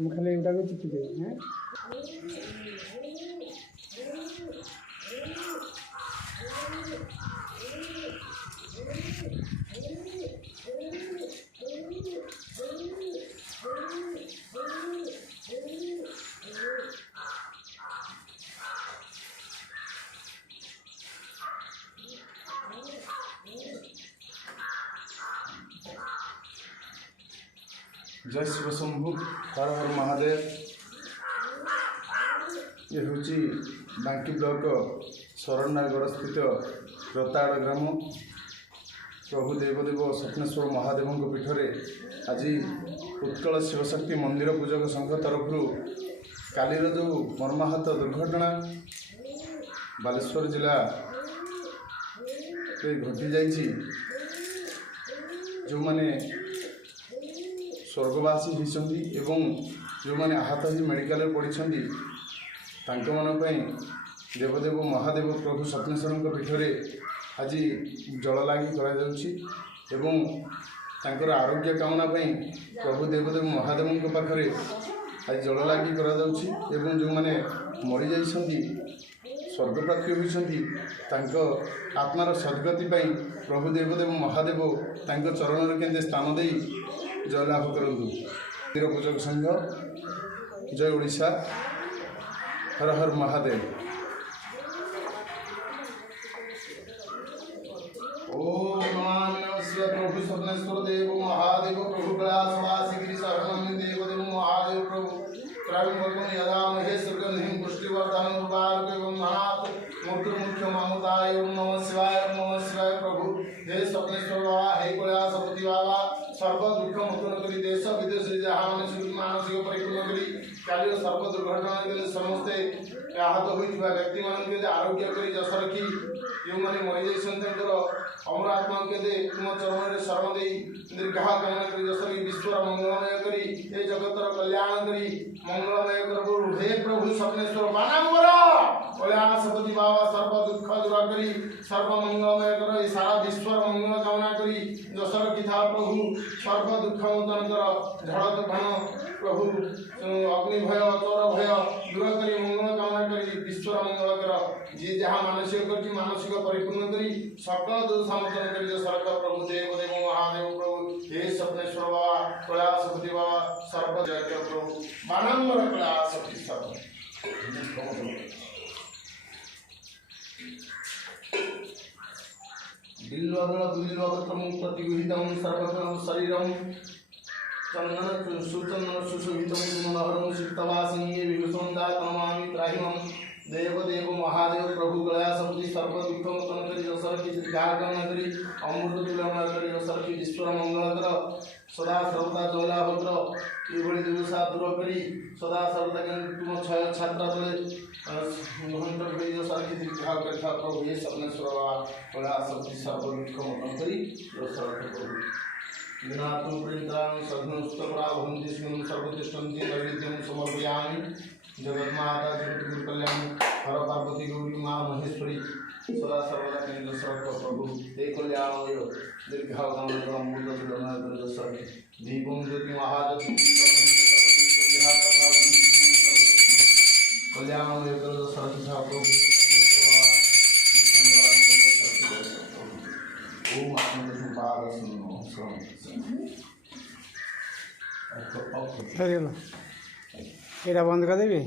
हम खाली एटा को चिपी दे हैं। जय शिव शंभु हर हर महादेव। ये हूँ बांकी ब्लॉक शरणगढ़ स्थित रताड़ ग्राम प्रभु देवदेव स्वप्नेश्वर महादेव पीठ में आज उत्कल शिवशक्ति मंदिर पूजक संघ तरफ कालीर जो मर्माहत दुर्घटना बालेश्वर जिला घटी जाइए, जो माने स्वर्गवासी होती एवं जो मैंने आहत हो मेडिकल पढ़ी देवदेव महादेव प्रभु स्वप्नेश्वर पीठ में आज जल लागी कर आरोग्य कामना प्रभु देवदेव महादेव पाखे आज जल लागी जो मैंने मरी जाइछंती स्वर्गप्राप्ति होती आत्मार सद्गति प्रभु देवदेव महादेव चरण केंद्र स्थान दे जय लाभ करूँ। मंदिर पूजक संघ जय ओडिशा हर हर महादेव। ओम नमामि नमः शिवाय। प्रभु स्वप्नेश्वर देव महादेव प्रभु कैलासवासी गिरि शरणं देवदेव महादेव प्रभु त्रयंबकं यदामहे सुगंधिं पुष्टिवर्धनं उर्वारुकं धनात् मूर्तिमुख्यं अमृताय। ओम नमः शिवाय। ओम नमः शिवाय। प्रभु हे स्वप्नेश्वर बाबा हे कैलासपति बाबा सर्व दुख मोचन करी देश विदेश जहाँ मानसिक परिपूर्ण करी काली सर्व दुर्घटना समस्ते आहत होता व्यक्ति मान आरोग्य करी जस रखी जो मैंने मरी जाइर अमर आत्मा के तुम चरण में शरण दे दीर्घा कामना करी जस रखी विश्वर मंगलमय करी हे जगतर कल्याण करी मंगलमय कर। हे प्रभु स्वप्नेश्वर बानाम्बर कल्याण सपति बाबा सर्व दुख दूर करी सर्व मंगलमय कर सारा विश्वर मंगल कामना करी जस रखी था प्रभु सर्व दुख मोचन कर झड़ तूफान प्रभु अग्नि भय चोर भय दूर करी मंगल कामना करी विश्वर मंगल कर जी जहाँ मानसिक कर मानसिक परिपूर्ण करी सकल दोष मोचन करी सरक प्रभु देवदेव महादेव प्रभु हे स्वप्नेश्वर बाबा कैलासपति बाबा सर्व जय प्रभु बानाम्बर कैलासपति सर्व बिल्वदलम प्रतिगृहीतं सर्वकं शरीरं चंदन सुचंदन सुशोभितं मनोहरं सिद्धवासिनी विभूषण दातमामि त्राहिमं देवदेव महादेव प्रभु कैलासपति सर्व दुख मोचन करी जसर की दीर्घागमन करी अमृत तुलना करी जसर की ईश्वर मंगल कर सदा सर्वदा जयलाभ कर ये दुर्दशा दूर करी सदा सर्वदा तुम छय छात्रा तले जसर की दीर्घा कथा प्रभु ये स्वप्नेश्वर कैलासपति सर्व दुख मोचन करी जसर प्रभु विनातु प्रिंत्रां सघ्नस्तपरा भवन्ति स्मं सर्वतिष्ठन्ति नैवेद्यं समर्पयामि। जगन्माता जगद्गुरु कल्याण हर पार्वती गौरी माँ महेश्वरी सदा सर्वदा केंद्र सर्व प्रभु हे कल्याणमय दीर्घावधान अमृत तुलना सर दीपं ज्योति महाज्योति कल्याणमय कर सरस्वती प्रभु ओम आत्मदेव पारसनो सर ये बंद कर देवी।